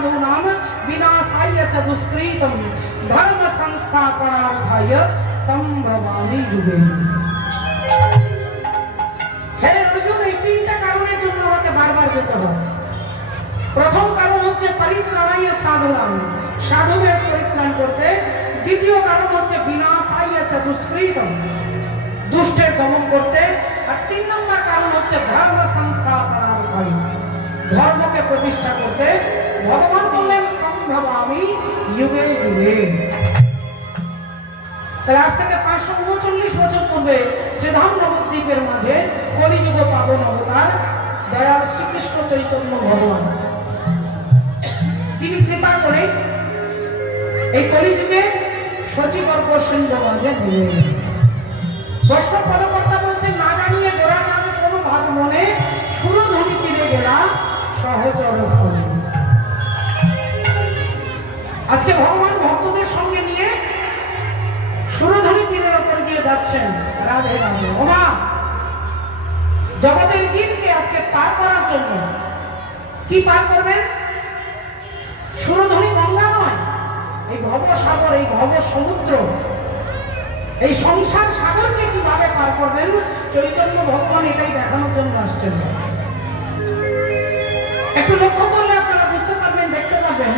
साधूनां विनाशाय च दुष्कृतं धर्म संस्थापनार्थाय संभवामि युगे। হে অর্জুন, এই তিনটা কারণের জন্য আমাকে বারবার যেতে হবে। প্রথম কারণ হচ্ছে পরিত্রাণায় সাধুনাম, সাধুদের পরিত্রাণ করতে। দ্বিতীয় কারণ হচ্ছে বিনাশায় চ দুষ্কৃতম, দুষ্টের দমন করতে। আর 3 নম্বর কারণ হচ্ছে ধর্ম সংস্থাপনার্থায়, ধর্মকে প্রতিষ্ঠা করতে। ভগবান বললেন সম্ভবামি যুগে যুগে। তাহলে আজ থেকে 539 বছর পূর্বে শ্রীধাম নবদ্বীপের মাঝে কলিযুগ পাবন অবতার দয়াল শ্রীকৃষ্ণ চৈতন্য ভগবান, যিনি কৃপা করে এই কলিযুগে শচীগর্ভ সিন্ধু মাঝে নেমে। বৈষ্ণব পদকর্তা বলছেন, না জানিয়ে গোরা জানে কোনো ভাব মনে, সুরধ্বনি তীরে গেলা সহচর ফলে। আজকে ভগবান ভক্তদের সঙ্গে নিয়ে সুরধ্বনি তীরের উপর দিয়ে যাচ্ছেন। রাধে রাধে। ওমা, জগতের জীবকে আজকে পার করার জন্য কি পার করবেন? সুরধ্বনি গঙ্গা নয়, এই ভব সাগর, এই ভব সমুদ্র, এই সংসার সাগরকে কিভাবে পার করবেন চৈতন্য ভগবান এটাই দেখানোর জন্য আসছেন। একটু লক্ষ্য করলে আপনারা বুঝতে পারবেন, দেখতে পাবেন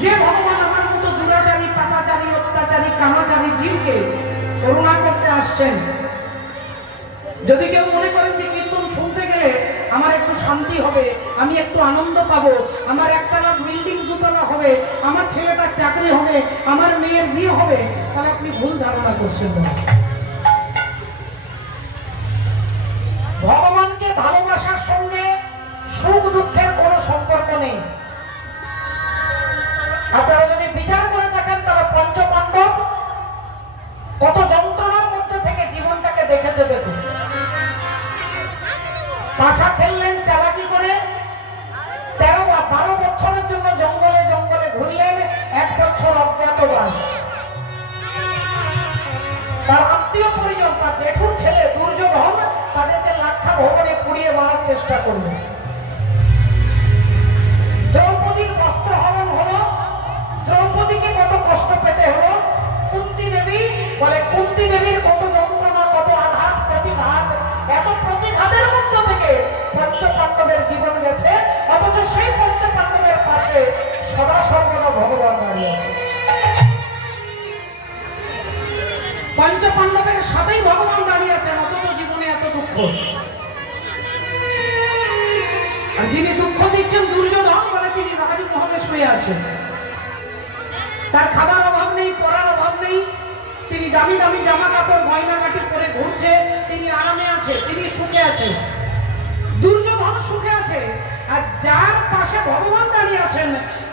যে ভগবান আমার মতো দুরাচারী, পাপাচারী, অত্যাচারী, কামাচারী জীবকে করুণা করতে আসছেন। যদি কেউ মনে করেন যে কীর্তন শুনতে গেলে আমার একটু শান্তি হবে, আমি একটু আনন্দ পাবো, আমার একতলা বিল্ডিং দুতলা হবে, আমার ছেলেটার চাকরি হবে, আমার মেয়ের বিয়ে হবে, তাহলে আপনি ভুল ধারণা করছেন। ভগবানকে ভালোবাসার সঙ্গে সুখ দুঃখের কোনো সম্পর্ক নেই। আপনারা যদি বিচার করে দেখেন তাহলে পঞ্চপাণ্ডব কত যন্ত্রণার মধ্যে থেকে জীবনটাকে দেখেছে। দেখুন, পাশা খেললেন চালাকি করে, 13 বা 12 বছরের জন্য জঙ্গলে জঙ্গলে ঘুরলেন, 1 বছর অজ্ঞাতবাস। তার আত্মীয় পরিজন, তার জেঠুর ছেলে দুর্যোধন তাদেরকে লাক্ষা ভবনে পুড়িয়ে মারার চেষ্টা করলেন। দ্রৌপদীর বস্ত্র হরণ হলো, দ্রৌপদীকে কত কষ্ট পেতে হলো। কুন্তী দেবী বলে, কুন্তী দেবীর কত যন্ত্রণা, কত আঘাত প্রতিঘাত, এত প্রতিঘাতের মধ্য থেকে পঞ্চপাণ্ডবের জীবন গেছে, অথচ সেই পঞ্চপাণ্ডবের পাশে সদা সর্বদা ভগবান দাঁড়িয়ে আছে। পঞ্চপাণ্ডবের সাথেই ভগবান দাঁড়িয়ে আছেন, অথচ জীবনে এত দুঃখ। আর যিনি দুঃখ দিচ্ছেন দুর্যোধন, বলে তিনি রাজমহলে শুয়ে আছেন, তার খাবার অভাব নেই, পড়ার অভাব নেই, তিনি দামি দামি জামা কাপড় গয়নাগাটি পরে ঘুরছে, তিনি আরামে আছে, তিনি সুখে আছে। দুর্যোধন সুখে আছে, আর যার পাশে ভগবান দাঁড়িয়ে আছেন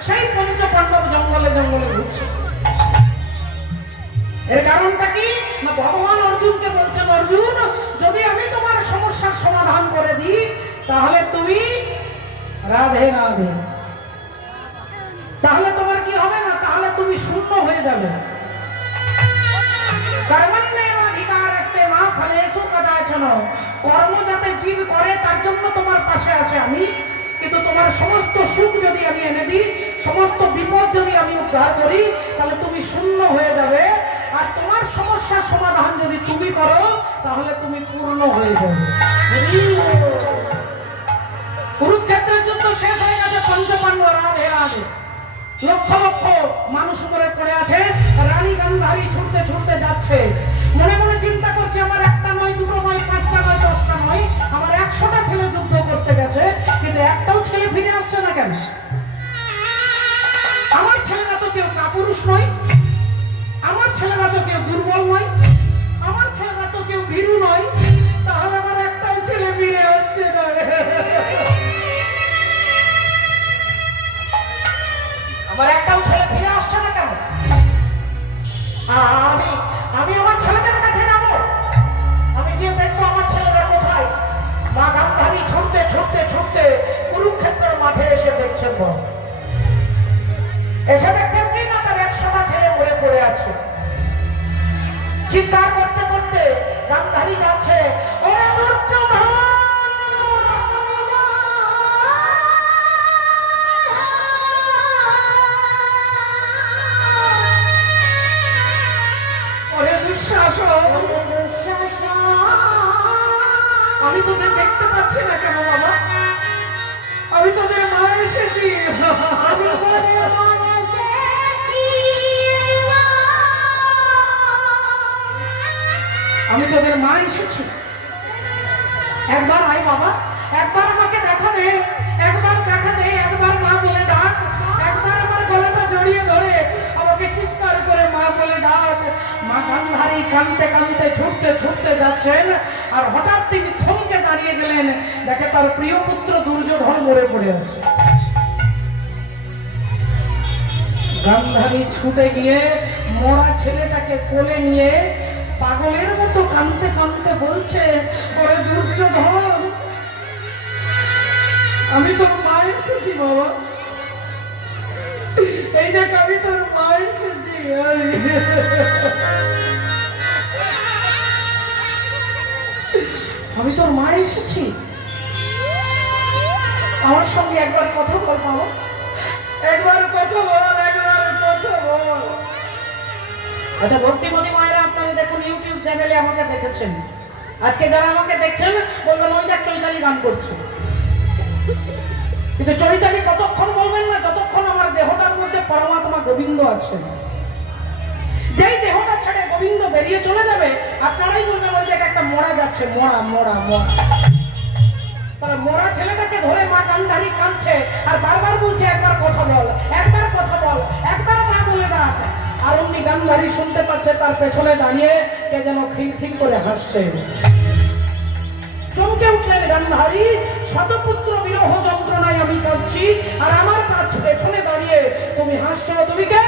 সেই পঞ্চপাণ্ডব জঙ্গলে জঙ্গলে ঘুরছে। এর কারণটা কি? না, ভগবান অর্জুনকে বলছেন, অর্জুন, যদি আমি তোমার সমস্যার সমাধান করে দিই তাহলে তুমি রাধে রাধে, তাহলে তোমার কি হবে না, তাহলে তুমি শূন্য হয়ে যাবে। কর্ম যাতে জীব করে তার জন্য তোমার পাশে আসে আমি, কিন্তু তোমার সমস্ত সুখ যদি আমি এনে দিই, সমস্ত বিপদ যদি আমি উদ্ধার করি, তাহলে তুমি শূন্য হয়ে যাবে। আর তোমার সমস্যার সমাধান যদি তুমি করো তাহলে তুমি পূর্ণ হয়ে যাবে। কুরুক্ষেত্রের যুদ্ধ শেষ হয়ে গেছে, পঞ্চপাণ্ডব রাধে রাধে, লক্ষ লক্ষ মানুষ উপরে পড়ে আছে, রানী গান্ধারী ছুটতে ছুটতে যাচ্ছে, মনে মনে চিন্তা করছে, আমার একটা নয়, দুটো নয়, 5টা নয়, 10টা নয়, আমার 100টা ছেলে যুদ্ধ করতে গেছে, কিন্তু একটাও ছেলে ফিরে আসছে না কেন? আমার ছেলেরা তো কেউ কাপুরুষ নয়, আমার ছেলেরা তো কেউ দুর্বল নয়, আমার ছেলেরা তো কেউ ভীরু নয়, তাহলে আমার একটাও ছেলে ফিরে আসছে না। আমার একটাও ছেলে ফিরে আসছে না কেন? আমি আমার ছেলেদের কাছে যাব, আমি গিয়ে দেখবো আমার ছেলেরা কোথায়। মা গান্ধারী ছুটতে ছুটতে ছুটতে কুরুক্ষেত্রের মাঠে এসে দেখছেন, এসে দেখছেন কি না, তার 100টা ছেলে মরে পড়ে আছে। চিৎকার করতে করতে গান্ধারী যাচ্ছে, ওরে দুর্যোধন, আমি তোদের দেখতে পাচ্ছি না কেন বাবা? আমি তোদের মা এসেছি। আমি তোদের মা এসেছি। একবার আয় বাবা, একবার আমাকে দেখা দে, একবার দেখা দে, একবার মা বলে ডাক, একবার আমার গলাটা জড়িয়ে ধরে আমাকে চিৎকার করে মা বলে ডাক। মা গান্ধারী কাঁদতে কাঁদতে ছুটতে ছুটতে যাচ্ছেন, আর হঠাৎ তিনি থমকে দাঁড়িয়ে গেলেন। দেখে তার প্রিয় পুত্র দুর্যোধন মরে পড়ে আছে। গান্ধারী ছুটে গিয়ে মরা ছেলেটাকে কোলে নিয়ে পাগলের মতো কাঁদতে কাঁদতে বলছে, ওরে দুর্যোধন, আমি তোর মা এসেছি বাবা, এই দেখ আমি তোর মা এসেছি। আমি তোর মা এসেছি, আমার সঙ্গে একবার কথা বল বাবা, একবার কথা বল, একবার কথা বল। আচ্ছা ভক্তিমতী মায়েরা, আপনারা দেখুন ইউটিউব চ্যানেলে আমাকে দেখেছেন, আজকে যারা আমাকে দেখছেন বলবেন ওই দেখ চৈতালি গান করছে, কিন্তু চৈতালি কতক্ষণ বলবেন না যতক্ষণ আমার দেহটার মধ্যে পরমাত্মা গোবিন্দ আছে। যেই দেহটা ছেড়ে গোবিন্দ বেরিয়ে চলে যাবে, আপনারাই বলবেন ওই দেখ একটা মরা যাচ্ছে, মরা মরা মরা। তাহলে মরা ছেলেটাকে ধরে মা গান্ধারী কাঁদছে আর বারবার বলছে একবার কথা বল, একবার কথা বল, একবার মা বলে ডাক। আর অমনি গান্ধারী শুনতে পাচ্ছে তার পেছনে দাঁড়িয়ে কে যেন খিলখিল করে হাসছে। চমকে উঠলেন গান্ধারী, শতপুত্র বিরহ যন্ত্রণায় আমি কাঁদছি, আর আমার কাছে পেছনে দাঁড়িয়ে তুমি হাসছো, তুমি কে?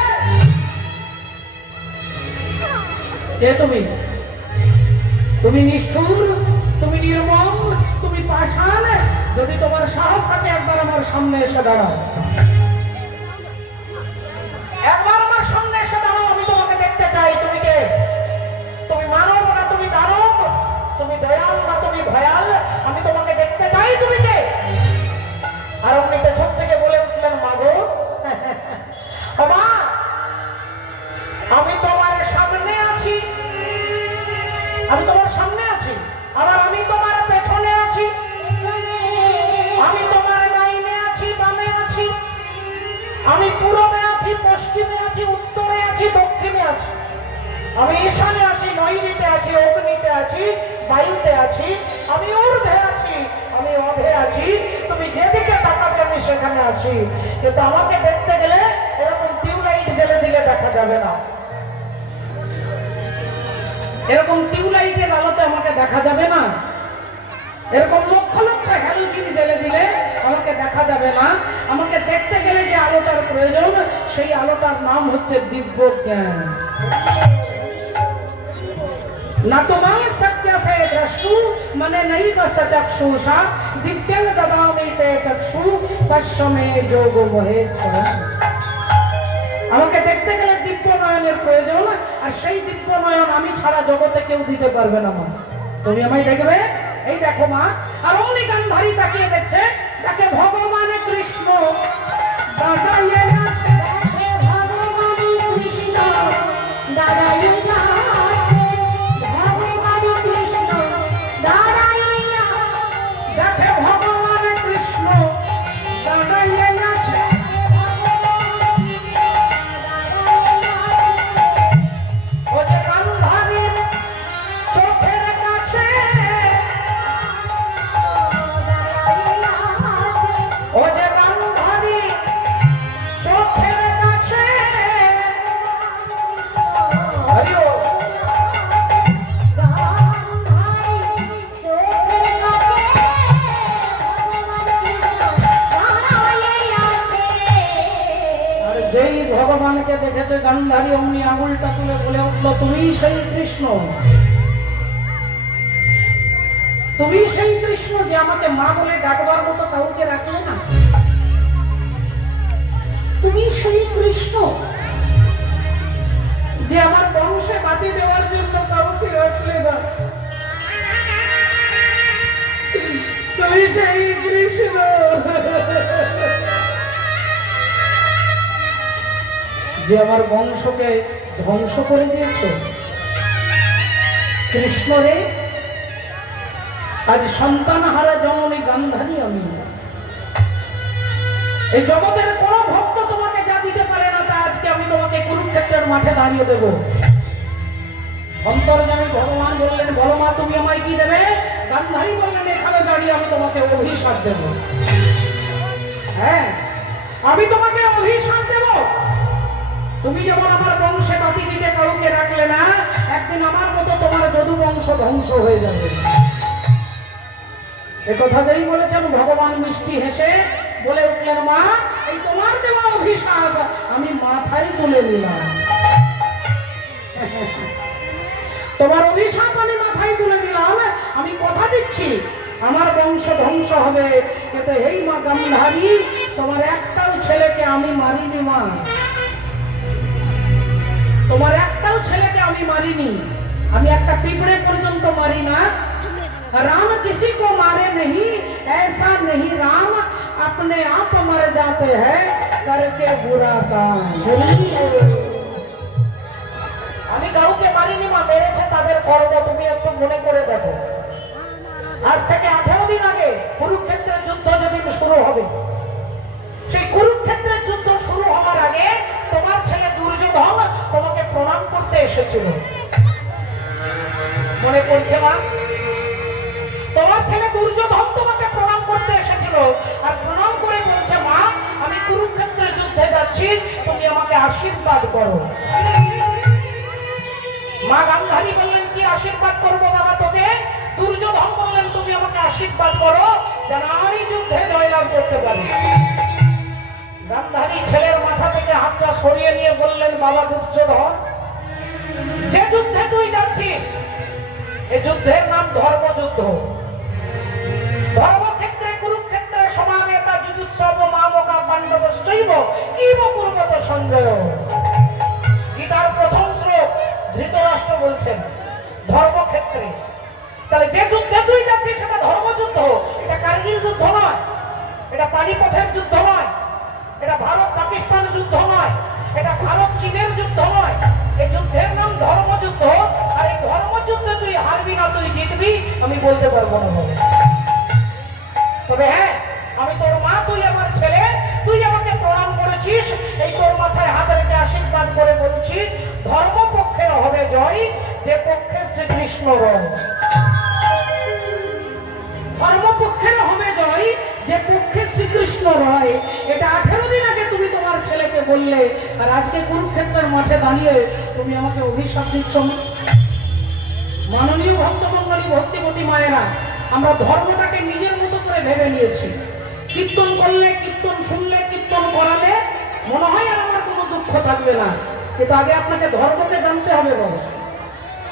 কে তুমি? তুমি নিষ্ঠুর, তুমি নির্মম, তুমি পাষাণ। যদি তোমার সাহস থাকে একবার আমার সামনে এসে দাঁড়াও, একবার আমার সামনে এসে দাঁড়াও, আমি তোমাকে দেখতে চাই। তুমি কে? তুমি মানব না তুমি দানব, তুমি দয়াল না তুমি ভয়াল, আমি তোমাকে দেখতে চাই। তুমি কে? আর অমনি পেছন থেকে বলে উঠলেন, মাগো মা, আমি তোমার সামনে আছি, আমি তোমার সামনে আছি, আবার আমি তোমার পেছনে আছি, আমি তোমার ডাইনে আছি, বামে আছি, আমি পূর্বে আছি, পশ্চিমে আছি, উত্তরে আছি, দক্ষিণে আছি, আমি ঈশানে আছি, নৈঋত্যে আছি, অগ্নিতে আছি, বায়ুতে আছি, আমি ঊর্ধ্বে আছি, আমি অধে আছি, তুমি যেদিকে তাকাবে আমি সেখানে আছি। কিন্তু আমাকে দেখতে গেলে এরকম টিউবলাইট জ্বেলে দিলে দেখা যাবে না, এরকম টিউবলাইটের আলোতে আমাকে দেখা যাবে না, এরকম লক্ষ লক্ষ হ্যালোজিন জ্বেলে দিলে আমাকে দেখা যাবে না। আমাকে দেখতে গেলে যে আলোটার প্রয়োজন, সেই আলোটার নাম হচ্ছে দিব্য জ্ঞান। না তোমার সত্য সে দ্রষ্টু মানে নেই বা সচক্ষুষা দিব্যাং দদামি তে চক্ষু পশ্চমে যোগ মহেশ্বর। আমাকে দেখতে গেলে দিব্য নয়নের প্রয়োজন, আর সেই দিব্য নয়ন আমি ছাড়া জগতে কেউ দিতে পারবে না। মা তুমি আমায় দেখবে, এই দেখো মা। আর অমনি গান্ধারী তাকিয়ে দেখছে, দেখে ভগবান কৃষ্ণ দাঁড়িয়ে আছে, দেখে ভগবান কৃষ্ণ দাঁড়িয়ে আছে, ভগবান কৃষ্ণ দাঁড়িয়ে আছে, দেখে ভগবান কৃষ্ণ দাঁড়িয়ে আছে। ও যে গান্ধারীর চোখের কাছে, ও যে গান্ধারী চোখের কাছে, আর যেই ভগবানকে দেখেছে গান্ধারী অমনি আঙুলটা তুলে বলে উঠলো, তুমি সেই কৃষ্ণ, তুমি সেই কৃষ্ণ যে আমাকে মা বলে ডাকবার মতো কাউকে রাখলে না, তুমি সেই কৃষ্ণ যে আমার বংশে বাতি দেওয়ার জন্য কাউকে রাখলে না, তুমি সেই কৃষ্ণ যে আমার বংশকে ধ্বংস করে দিয়েছে। কৃষ্ণ রে, আজ সন্তান হারা জননী গান্ধারী আমি। এই জগতের কোনো ভক্ত তোমাকে যা দিতে পারে না তা আজকে আমি তোমাকে কুরুক্ষেত্রের মাঠে দাঁড়িয়ে দেব। অন্তর্যামী ভগবান বললেন, বলো মা তুমি আমায় কি দেবে? গান্ধারী বললেন, এখানে দাঁড়িয়ে আমি তোমাকে অভিশাপ দেব। হ্যাঁ, আমি তোমাকে অভিশাপ দেব। তুমি যেমন আমার বংশে বাতি দিতে কাউকে রাখলে না, একদিন আমার মতো তোমার যদু বংশ ধ্বংস হয়ে যাবে। একথা যেই বলেছেন ভগবান মিষ্টি হেসে বলে উঠলেন, মা এই তোমার দেওয়া অভিশাপ আমি মাথায় তুলে নিলাম। তোমার অভিশাপ আমি মাথায় তুলে নিলাম। আমি কথা দিচ্ছি আমার বংশ ধ্বংস হবে, কিন্তু এই মা গান্ধারী তোমার একটাও ছেলেকে আমি মারিনি মা, তোমার একটাও ছেলেকে আমি মারিনি। আমি একটা পিঁপড়ে পর্যন্ত মারি না। राम किसी को मारे नहीं, ऐसा नहीं राम अपने आप मर जाते हैं करके बुरा काम। আমি কাউকে মারিনি মা, মেরেছে তাদের কর্ম। তুমি একটু মনে করে দেখো, আজ থেকে 18 দিন আগে কুরুক্ষেত্রের যুদ্ধ যেদিন শুরু হবে, সেই কুরুক্ষেত্রের যুদ্ধ শুরু হওয়ার আগে তোমার ছেলে দুর্যোধন তোমাকে প্রণাম করতে এসেছিল। মনে পড়ছে মা? তোমার ছেলে দুর্যোধন তোমাকে প্রণাম করতে এসেছিল, আর প্রণাম করে বলছে, মা আমি কুরুক্ষেত্রের যুদ্ধে যাচ্ছি, তুমি আমাকে আশীর্বাদ করো। মা গান্ধারী বললেন, কি আশীর্বাদ করবো বাবা তোকে? দুর্যোধন বললেন, তুমি আমাকে আশীর্বাদ করো যেন আমি যুদ্ধে জয়লাভ করতে পারি। গান্ধারী ছেলের মাথা থেকে হাতটা সরিয়ে নিয়ে বললেন, বাবা দুর্যোধন, যে যুদ্ধে তুই যাচ্ছিস এই যুদ্ধের নাম ধর্মযুদ্ধ। ধর্মক্ষেত্রে কুরুক্ষেত্রে সমাবেতা যুযুৎসব মামকা পাণ্ডবশ্চৈব কিম কুর্বত সঞ্জয়। গীতার প্রথম শ্লোক ধৃতরাষ্ট্র বলছেন ধর্মক্ষেত্রে। তাহলে যে যুদ্ধে তুই যাচ্ছিস সেটা ধর্মযুদ্ধ। এটা কার্গিল যুদ্ধ নয়, এটা পানিপথের যুদ্ধ নয়, এটা ভারত পাকিস্তান যুদ্ধ নয়, এটা ভারত চীনের যুদ্ধ নয়। এই যুদ্ধের নাম ধর্মযুদ্ধ। আর এই ধর্মযুদ্ধে তুই হারবি না তুই জিতবি আমি বলতে পারবো না বাবা। তবে হ্যাঁ, আমি তোর মা, তুই আমার ছেলে, তুই আমাকে প্রণাম করেছিস, এই তোর মাথায় হাত রেখে আশীর্বাদ করে বলছি, ধর্মপক্ষের হবে জয়, যে পক্ষে শ্রীকৃষ্ণ রয়। ধর্মপক্ষের হবে জয়, যে পক্ষে শ্রীকৃষ্ণ রয়। এটা 18 দিন আগে তুমি তোমার ছেলেকে বললে, আর আজকে কুরুক্ষেত্রের মাঠে দাঁড়িয়ে তুমি আমাকে অভিশাপ দিচ্ছ। মাননীয় ভক্তমণ্ডলী, ভক্তিমতী মায়েরা, আমরা ধর্মটাকে নিজের মতো করে ভেবে নিয়েছি। কীর্তন করলে, কীর্তন শুনলে, কীর্তন করালে মনে হয় আর আমার কোনো দুঃখ থাকবে না, কিন্তু আগে আপনাকে ধর্মকে জানতে হবে বাবা।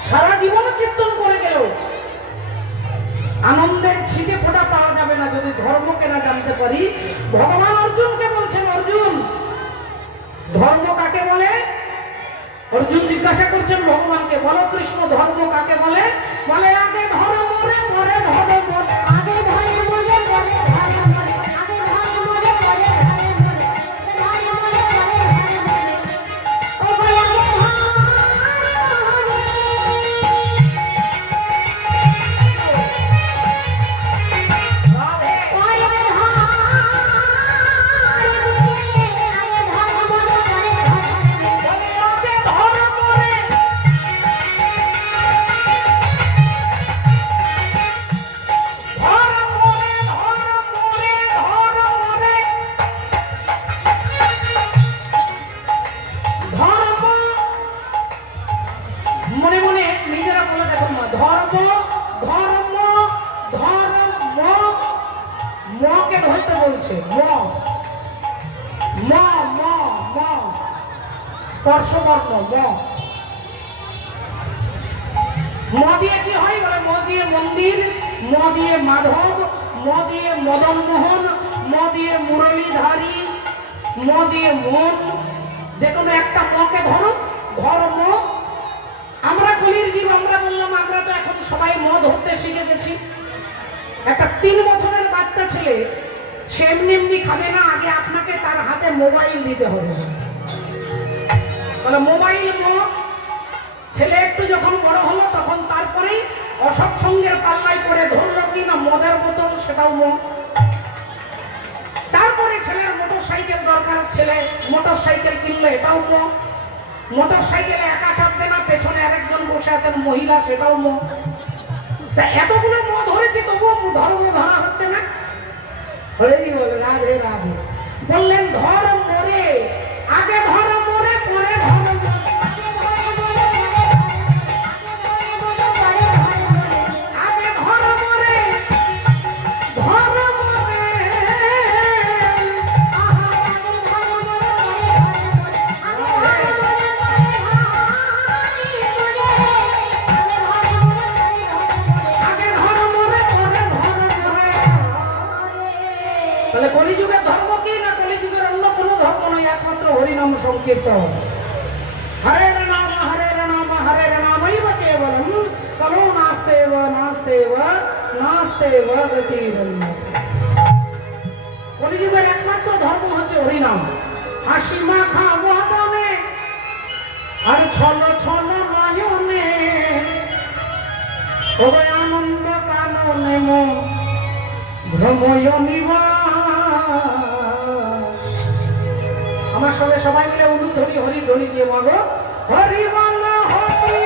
সারা জীবন কীর্তন করে গেলেও আনন্দের ছিটে ফোঁটা পাওয়া যাবে না যদি ধর্মকে না জানতে পারি। ভগবান অর্জুনকে বলছেন, অর্জুন ধর্ম কাকে বলে? অর্জুন জিজ্ঞাসা করছেন ভগবানকে, বলো কৃষ্ণ ধর্ম কাকে বলে? বলে আগে ধর্ম রে পরে ধর্ম, আগে ধর্ম রে পরে ধর্ম, আগে ধর্ম রে পরে ধর্ম, ধর্ম রে পরে ধর্ম, ও বলে আগে স্পর্শবর্ণ ম দিয়ে কি হয় বলে? ম দিয়ে মন্দির, ম দিয়ে মাধব, ম দিয়ে মদন মোহন, ম দিয়ে মুরলীধারী, ম দিয়ে মন। যে কোনো একটা মকে ধরো, ধর্ম। আমরা কলির জীব, আমরা বললাম আমরা তো এখন সবাই মদ ধরতে শিখে গেছি। একটা 3 বছরের বাচ্চা ছেলে সে এমনি এমনি খাবে না, আগে আপনাকে তার হাতে মোবাইল দিতে হবে। মোবাইল মদ। ছেলে একটু যখন বড় হলো তখন তারপরেই অসৎসঙ্গের পাল্লাই করে ধরলো কি না মদের বোতল, সেটাও মদ। তারপরে ছেলের মোটর সাইকেল দরকার, ছেলে মোটর সাইকেল কিনলো, এটাও মদ। মোটর সাইকেলে একা চাপবে না, পেছনে আরেকজন বসে আছেন মহিলা, সেটাও মদ। তা এতগুলো মদ ধরেছি তবুও ধর্ম ধরা হচ্ছে না। হরি বল, রাধে রাধে। বললেন ধর মরে, আগে ধর মরে, পরে ধর মরে। আগে ধর মরে, ধর মরে। আগে ধর মরে, পরে ধর মরে। তাহলে কলিযুগের ধর্ম কি না কলিযুগের অন্য কোনো ধর্ম নয়, একমাত্র হরিনাম সংকীর্তন। হরের নাম হরের নাম হরের নামৈব কেবলম কলো নাস্তেব নাস্তেব নাস্তেব গতিরন্যতে। কলিযুগের একমাত্র ধর্ম হচ্ছে হরিনাম। হাসি মাখা বদনে আর ছল ছল নয়নে, ওরে আনন্দ কাননে মন ভ্রময় নিবাস। আমার সঙ্গে সবাই মিলে উলুধ্বনি হরি ধ্বনি দিয়ে মাগো হরি বল হরি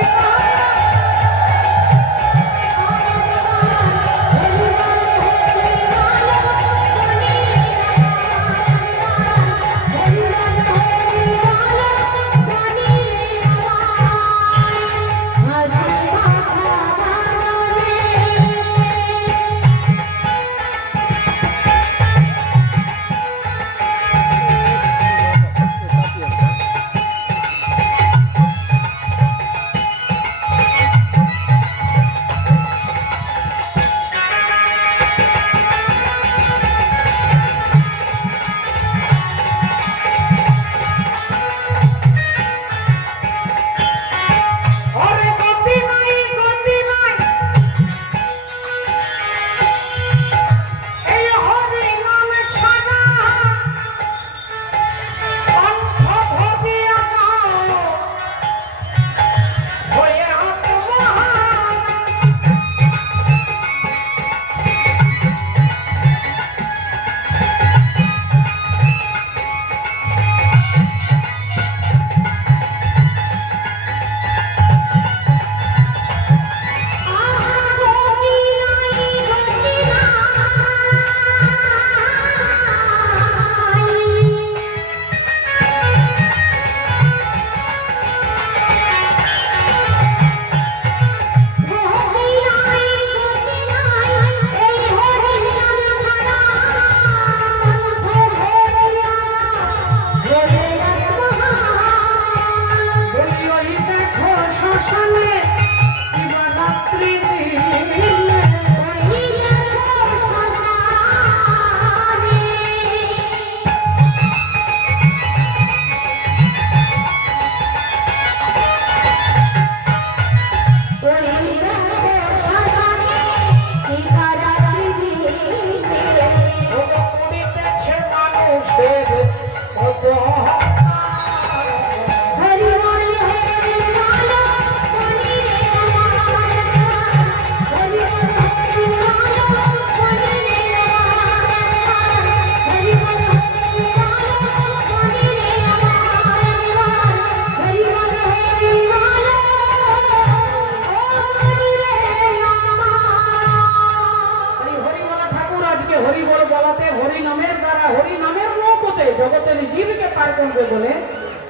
জগতের জীবকে পার করবে বলে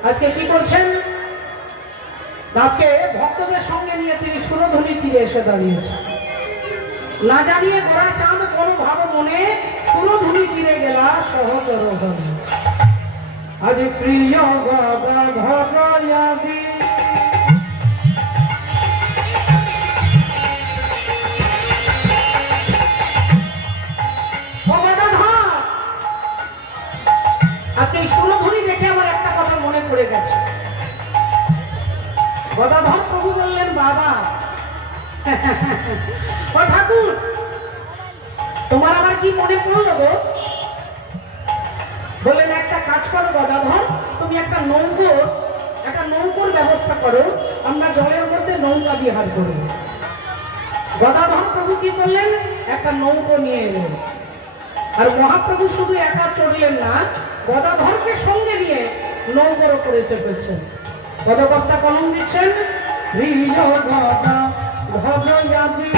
আজকে কি করছেন, আজকে ভক্তদের সঙ্গে নিয়ে তিনি সুরধ্বনি তীরে এসে দাঁড়িয়েছেন। না জানিয়ে গোরা চাঁদ কোনো ভাব মনে সুরধ্বনি তীরে গেলা সহচর ধনে। আজ প্রিয় গদাধরাদি আজকে এই সুরধ্বনি দেখে আমার একটা কথা মনে পড়ে গেছে। গদাধর প্রভু বললেন, বাবা ও ঠাকুর তোমার আবার কি মনে পড়লো গো? বললেন, একটা কাজ করো গদাধর, তুমি একটা নৌকোর ব্যবস্থা করো, আমরা জলের মধ্যে নৌকা বিহার করি। গদাধর প্রভু কি করলেন? একটা নৌকো নিয়ে এলেন। আর মহাপ্রভু শুধু একা চড়লেন না, গদাধরকে সঙ্গে নিয়ে নৌকোর উপরে চেপেছেন। পদকর্তা কলম দিচ্ছেন, প্রিয় গদা ভদ্রয়াদি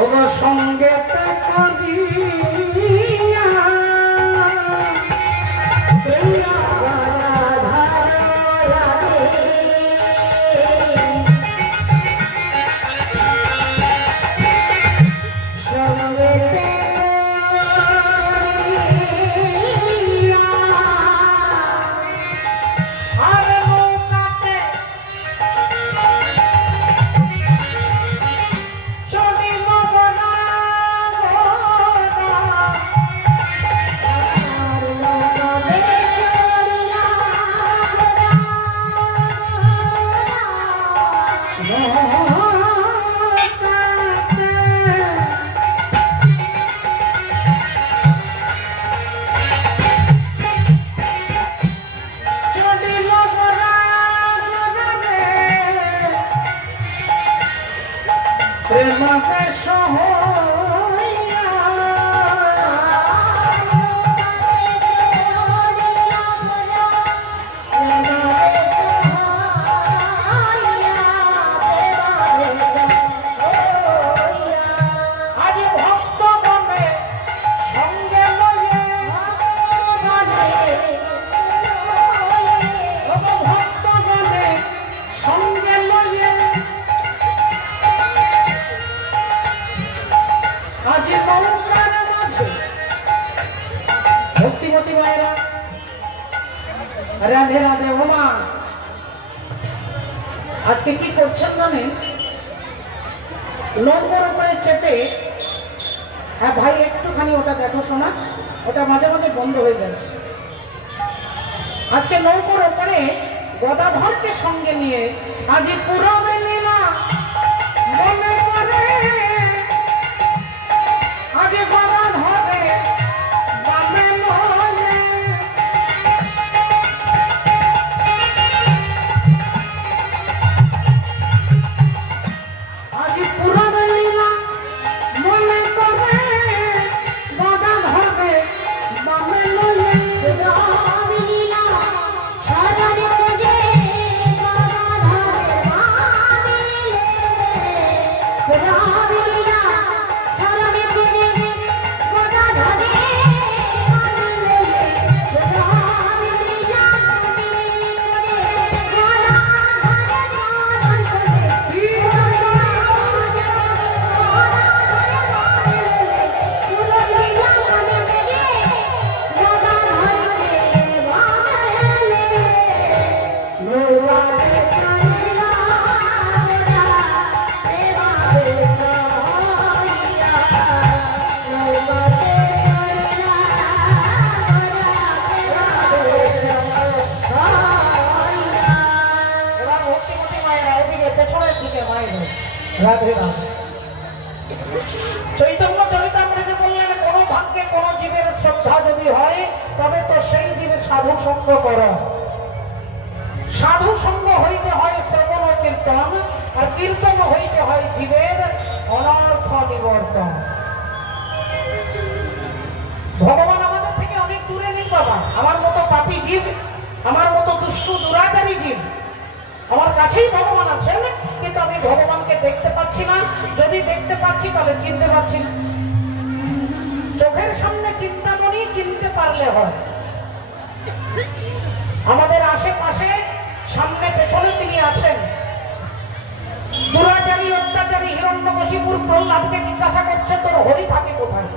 ওর সঙ্গে রাধে রাধে। ওমা আজকে কি করছেন জানেন? নৌকোর উপরে চেপে, হ্যাঁ ভাই একটুখানি ওটা দেখো শোনা, ওটা মাঝে মাঝে বন্ধ হয়ে যাচ্ছে। আজকে নৌকোর উপরে গদাধরকে সঙ্গে নিয়ে আজি পুরো লীলা মনে করে, আজি গদাধরে চৈতন্য চরিতামৃতে বললেন, কোন ভাগ্যে কোন জীবের শ্রদ্ধা যদি হয় তবে তো সেই জীবে সাধু সঙ্গ করা। সাধু সঙ্গ হইতে হয় শ্রবণ ও কীর্তন, আর কীর্তন হইতে হয় জীবের অনর্থ নিবর্তন। ভগবান আমাদের থেকে অনেক দূরে নেই বাবা। আমার মতো পাপী জীব, আমার মতো দুষ্টু দুরাচারী জীব আমার কাছেই ভগবান আছেন, কিন্তু আমি ভগবানকে দেখতে পাচ্ছি না। যদি দেখতে পাচ্ছি তাহলে চিনতে পারছি না। চোখের সামনে চিন্তামণি চিনতে পারলে হয়। আমাদের আশেপাশে সামনে পেছনে তিনি আছেন। দুরাচারী অত্যাচারী হিরণ্যকশিপুর প্রহ্লাদকে জিজ্ঞাসা করছে, তোর হরি থাকে কোথায়?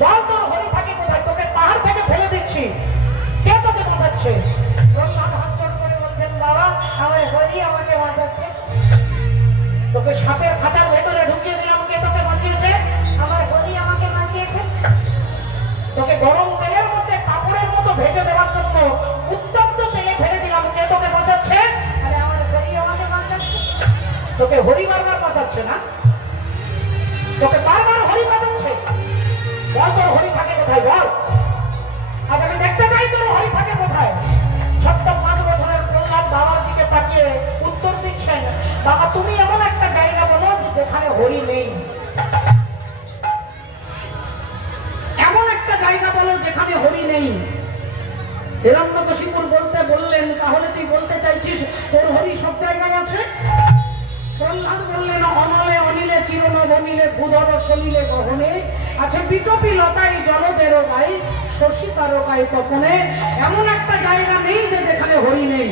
বল তোর হরি থাকে কোথায়? তোকে পাহাড় থেকে ফেলে দিচ্ছি, কে তোকে বাঁচাচ্ছে? প্রহ্লাদ হাত জোড় করে বলছেন, বাবা আমার হরি আমাকে বাঁচাচ্ছে। তোকে সাপের খাঁচার ভেতরে ঢুকিয়ে দিলাম, কে তোকে বাঁচিয়েছে? আমার হরি আমাকে বাঁচিয়েছে। তোকে গরম তেলের মধ্যে কাপড়ের মতো ভেজে দেওয়ার জন্য উত্তপ্ত তেলে ফেলে দিলাম, কে তোকে বাঁচাচ্ছে? আরে আমার হরি আমাকে বাঁচাচ্ছে। তোকে হরি বারবার বাঁচাচ্ছে না, তোকে বারবার হরি বাঁচাচ্ছে। বল তোর হরি থাকে কোথায় বল। আজ আমি তাকিয়ে উত্তর দিচ্ছেন, বাবা তুমি এমন একটা জায়গা বলো যেখানে হরি নেই, এমন একটা জায়গা বলো যেখানে হরি নেই। হিরণ্যকশিপুর বললেন, তাহলে তুই বলতে চাইছিস তোর হরি সব জায়গায় আছে? প্রহ্লাদ বললেন, অনলে অনিলে চিরনবনীলে ভূধর সলিলে গহনে আছে বিটপি লতাই জলদের গাই শশী তারকাই তপনে। এমন একটা জায়গা নেই যে যেখানে হরি নেই।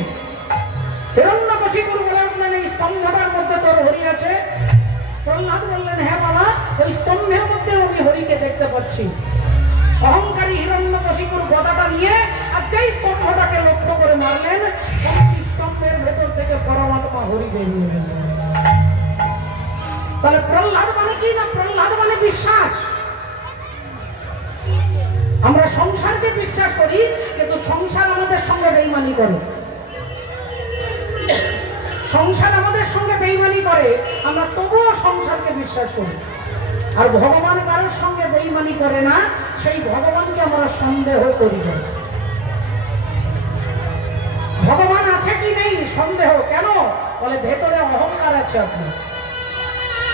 হিরণ্যকশিপুর বলে উঠলেন, এই স্তম্ভটার মধ্যে তোর হরি আছে? প্রহ্লাদ বললেন, হ্যাঁ বাবা, ওই স্তম্ভের মধ্যে আমি হরিকে দেখতে পাচ্ছি। অহংকারী হিরণ্যকশিপুর গদাটা নিয়ে আর যেই স্তম্ভটাকে লক্ষ্য করে মারলেন, স্তম্ভের ভেতর থেকে পরমাত্মা হরি বেরিয়ে গেল। তাহলে প্রহ্লাদ মানে কি না? প্রহ্লাদ মানে বিশ্বাস। আমরা সংসারকে বিশ্বাস করি, কিন্তু সংসার আমাদের সঙ্গে বেঈমানি করে। সংসার আমাদের সঙ্গে বেঈমানি করে, আমরা তবুও সংসারকে বিশ্বাস করি। আর ভগবান কারোর সঙ্গে বেঈমানি করে না, সেই ভগবানকে আমরা সন্দেহ করি না। ভগবান আছে কি নেই সন্দেহ কেন? বলে ভেতরে অহংকার আছে আপনার।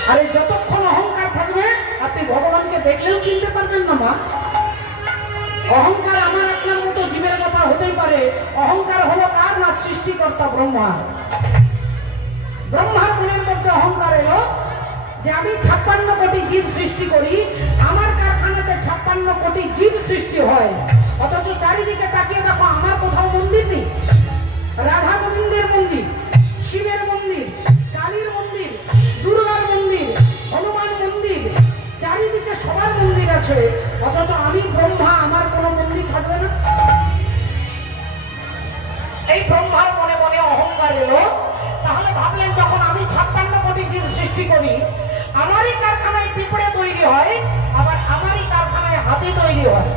আর এই যতক্ষণ অহংকার থাকবে আপনি ভগবানকে দেখলেও চিনতে পারবেন না। মা, অহংকার আমার আপনার মতো জীবের কথা হতেই পারে। অহংকার হলো কার না? সৃষ্টিকর্তা ব্রহ্মা। ব্রহ্মার মনের মধ্যে অহংকার এলো যে আমি 56 কোটি জীব সৃষ্টি করি, আমার কারখানাতে 56 কোটি জীব সৃষ্টি হয়, অথচ চারিদিকে তাকিয়ে দেখো আমার কোথাও মন্দির নেই। রাধা গোবিন্দের মন্দির, শিবের মন্দির, কালীর মন্দির, দুর্গার মন্দির, হনুমান মন্দির, চারিদিকে সবার মন্দির আছে, অথচ আমি ব্রহ্মা, আমার কোনো মন্দির থাকবে না। এই ব্রহ্মার মনে মনে অহংকার এলো। তাহলে ভাবলেন, যখন আমি 56 কোটি জীব সৃষ্টি করি, আমারই কারখানায় পিঁপড়ে তৈরি হয়, আবার আমারই কারখানায় হাতি তৈরি হয়,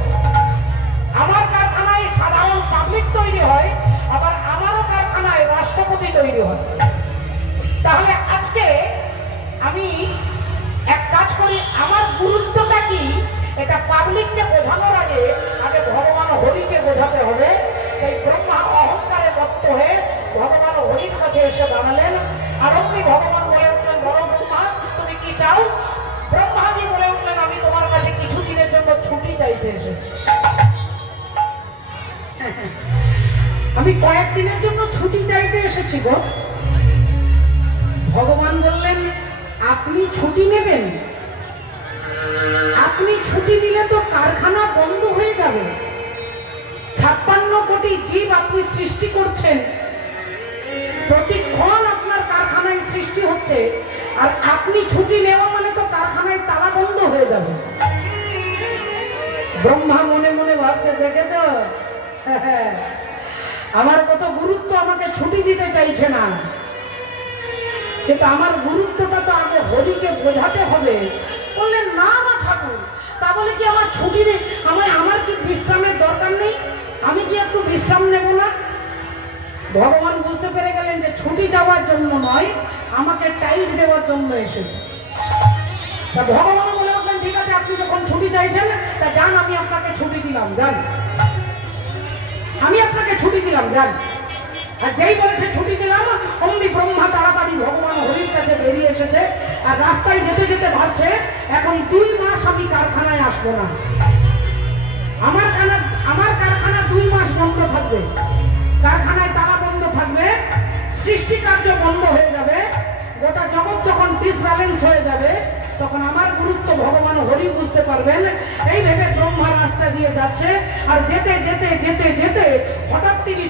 আমার কারখানায় সাধারণ পাবলিক তৈরি হয়, আবার আমারও কারখানায় রাষ্ট্রপতি তৈরি হয়। তাহলে আজকে আমি এক কাজ করি, আমার গুরুত্বটা কি এটা পাবলিককে বোঝানোর আগে আগে ভগবান হরিকে বোঝাতে হবে। এই ব্রহ্মা অহংকারে দত্ত হয়ে ভগবান হরির কাছে এসে দাঁড়ালেন। আর অমনি ভগবান বলে উঠলেন, বড় ব্রহ্মা তুমি কি চাও? ব্রহ্মাজি বলে উঠলেন, আমি তোমার কাছে কিছু দিনের জন্য ছুটি চাইতে এসেছি। আমি কয়েকদিনের জন্য ছুটি চাইতে এসেছি গো। ভগবান বললেন, আপনি ছুটি নেবেন? আপনি ছুটি নিলে তো কারখানা বন্ধ হয়ে যাবে। 56 কোটি জীব আপনি সৃষ্টি করছেন, প্রতিক্ষণ আপনার কারখানায় সৃষ্টি হচ্ছে, আর আপনি ছুটি নেওয়া মানে তো কারখানায় তালা বন্ধ হয়ে যাবে। ব্রহ্মা মনে মনে ভাবছে, দেখেছ আমার কত গুরুত্ব, আমাকে ছুটি দিতে চাইছে না, কিন্তু আমার গুরুত্বটা তো আগে হরিকে বোঝাতে হবে। বললেন, না না ঠাকুর, তা বলে কি আমার ছুটি নেই? আমার কি বিশ্রামের দরকার নেই? আমি কি একটু বিশ্রাম নেব না? ভগবান বুঝতে পেরে গেলেন যে ছুটি যাওয়ার জন্য নয়, আমাকে টাইট দেওয়ার জন্য এসেছে। তা ভগবান বলে উঠলেন, ঠিক আছে, আপনি যখন ছুটি চাইছেন তা যান, আমি আপনাকে ছুটি দিলাম, যান, আমি আপনাকে ছুটি দিলাম, যান। আর যেই বলেছে ছুটি দিলাম, অমনি ব্রহ্মা তাড়াতাড়ি ভগবান হরির কাছে বেরিয়ে এসেছে। আর রাস্তায় যেতে যেতে ভাবছে, এখন 2 মাস আমি কারখানায় আসবো না। আমার কারখানা 2 মাস বন্ধ থাকবে, কারখানায় তালা বন্ধ থাকবে, সৃষ্টি কার্য বন্ধ হয়ে যাবে, গোটা জগৎ যখন ডিসব্যালেন্স হয়ে যাবে, তখন আমার গুরুত্ব ভগবান হরি বুঝতে পারবেন। এই ভেবে ব্রহ্মা রাস্তা দিয়ে যাচ্ছে। আর যেতে যেতে যেতে যেতে হঠাৎ তিনি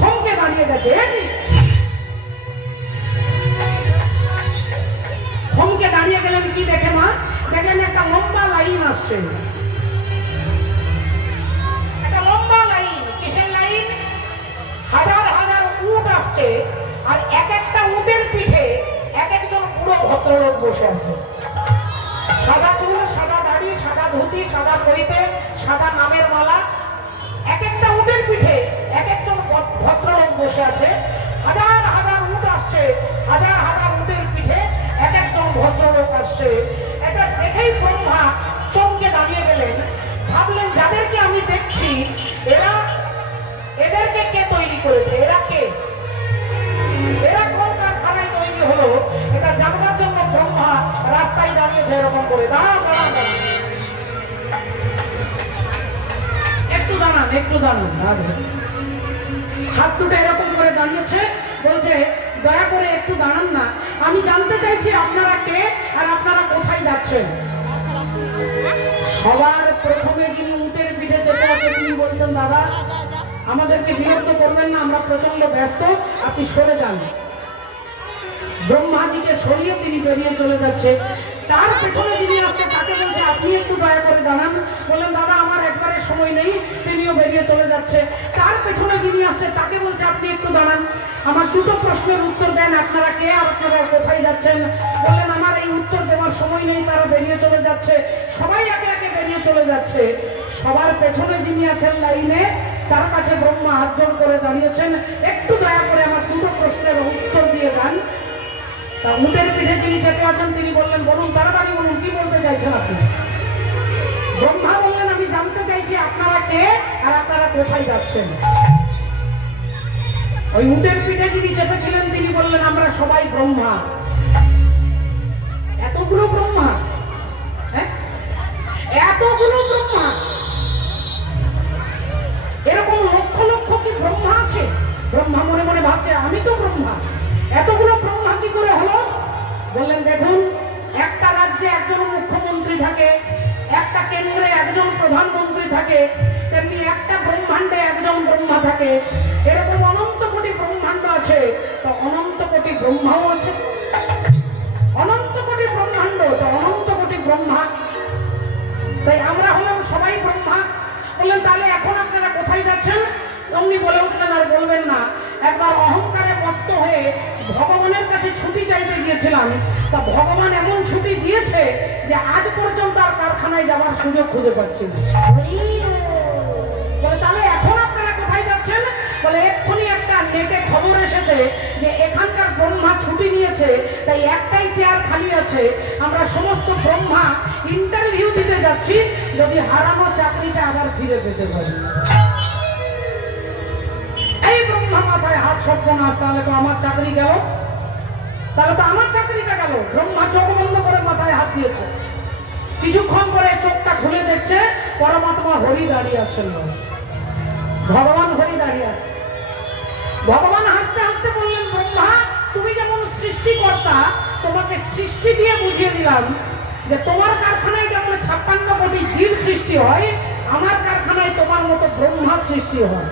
থমকে দাঁড়িয়ে গেছে। থমকে দাঁড়িয়ে গেলেন কি দেখে? মা, দেখলেন একটা লম্বা লাইন আসছে। একটা লম্বা লাইন। কিসের লাইন? হাজার হাজার উট আসছে, আর এক একটা উটের পিঠে এক একজন পুরো ভদ্রলোক বসে আছে। সাদা চুল, সাদা দাড়ি, সাদা ধুতি, সাদা পৈতে, সাদা নামের মালা। এক একটা উটের পিঠে এক একজন ভদ্রলোক বসে আছে। হাজার হাজার উট আসছে, হাজার হাজার উটের পিঠে এক একজন ভদ্রলোক আসছে। এটা দেখেই ব্রহ্মা চমকে দাঁড়িয়ে গেলেন। ভাবলেন, যাদেরকে আমি দেখছি এদেরকে কে তৈরি করেছে? এরা কে? বলছে এরকম করে, দাঁড়ান দাঁড়ান দাঁড়ান, একটু দাঁড়ান একটু দাঁড়ান। হাত দুটো এরকম করে দাঁড়িয়েছে, বলছে দয়া করে একটু দাঁড়ান না, আমি জানতে চাইছি আপনারা কে আর আপনারা কোথায় যাচ্ছেন। সবার প্রথমে যিনি উটের পিঠে চেপে আছে তিনি বলছেন, দাদা আমাদেরকে বিরক্ত করবেন না, আমরা প্রচন্ড ব্যস্ত, আপনি সরে যান। ব্রহ্মাজিকে সরিয়ে তিনি বেরিয়ে চলে যাচ্ছে। তার পেছনে যিনি আসছে তাকে বলছে, আপনি একটু দয়া করে দাঁড়ান। বললেন, দাদা আমার একবারে সময় নেই, তিনিও বেরিয়ে চলে যাচ্ছে। তার পেছনে যিনি আসছে তাকে বলছে, আপনি একটু দাঁড়ান, আমার দুটো প্রশ্নের উত্তর দেন, আপনারা কে আর আপনারা কোথায় যাচ্ছেন। বললেন, আমার এই উত্তর দেওয়ার সময় নেই, তারা বেরিয়ে চলে যাচ্ছে। সবাই একে একে বেরিয়ে চলে যাচ্ছে। সবার পেছনে যিনি আছেন লাইনে, তার কাছে ব্রহ্মা হাত জোড় করে দাঁড়িয়েছেন, একটু দয়া করে আমার দুটো প্রশ্নের উত্তর দিয়ে দেন। তা উটের পিঠে যিনি চেপে আছেন তিনি বললেন, বলুন তাড়াতাড়ি বলুন, কি বলতে চাইছেন আপনি। ব্রহ্মা বললেন, আমি জানতে চাইছি আপনারা কে আর আপনারা কোথায় যাচ্ছেন। ওই উটের পিঠে যিনি চেপেছিলেন তিনি বললেন, আমরা সবাই ব্রহ্মা। এতগুলো ব্রহ্মা, এতগুলো ব্রহ্মা, এরকম লক্ষ লক্ষ কি ব্রহ্মা আছে। ব্রহ্মা মনে মনে ভাবছে, আমি তো ব্রহ্মা, এতগুলো ব্রহ্মা কি করে হলো। বললেন, দেখুন একটা রাজ্যে একজন মুখ্যমন্ত্রী থাকে, একটা কেন্দ্রে একজন প্রধানমন্ত্রী থাকে, তেমনি একটা ব্রহ্মাণ্ডে একজন ব্রহ্মা থাকে। এরকম অনন্ত কোটি ব্রহ্মাণ্ড আছে, তো অনন্ত কোটি ব্রহ্মাও আছে। অনন্ত কোটি ব্রহ্মাণ্ড, তো অনন্ত কোটি ব্রহ্মা, তাই আমরা হলাম সবাই ব্রহ্মা। বললেন, তাহলে এখন আপনারা কোথায় যাচ্ছেন। অমনি বলে উঠলেন, আর বলবেন না, একবার অহংকারে মত্ত হয়ে ভগবানের কাছে ছুটি চাইতে গিয়েছিলাম, তা ভগবান এমন ছুটি দিয়েছে যে আজ পর্যন্ত আর কারখানায় যাওয়ার সুযোগ খুঁজে পাচ্ছি না। বলে, তাহলে এখন আপনারা কোথায় যাচ্ছেন। বলে, এক্ষুনি একটা নেটে খবর এসেছে যে এখানকার ব্রহ্মা ছুটি নিয়েছে, তাই একটাই চেয়ার খালি আছে, আমরা সমস্ত ব্রহ্মা ইন্টারভিউ দিতে যাচ্ছি, যদি হারানো চাকরিটা আবার ফিরে পেতে পারি। এই ব্রহ্মা মাথায় হাত, সর্বনাশ, তাহলে তো আমার চাকরি গেল, তাহলে তো আমার চাকরিটা গেল। ব্রহ্মা চোখ বন্ধ করে মাথায় হাত দিয়েছে। কিছুক্ষণ পরে চোখটা খুলে দেখছে পরমাত্মা হরি দাঁড়িয়ে আছেন, ভগবান হরি দাঁড়িয়ে আছে। ভগবান হাসতে হাসতে বললেন, ব্রহ্মা তুমি যেমন সৃষ্টিকর্তা, তোমাকে সৃষ্টি দিয়ে বুঝিয়ে দিলাম যে তোমার কারখানায় যেমন 56 কোটি জীব সৃষ্টি হয়, আমার কারখানায় তোমার মতো ব্রহ্মা সৃষ্টি হয়।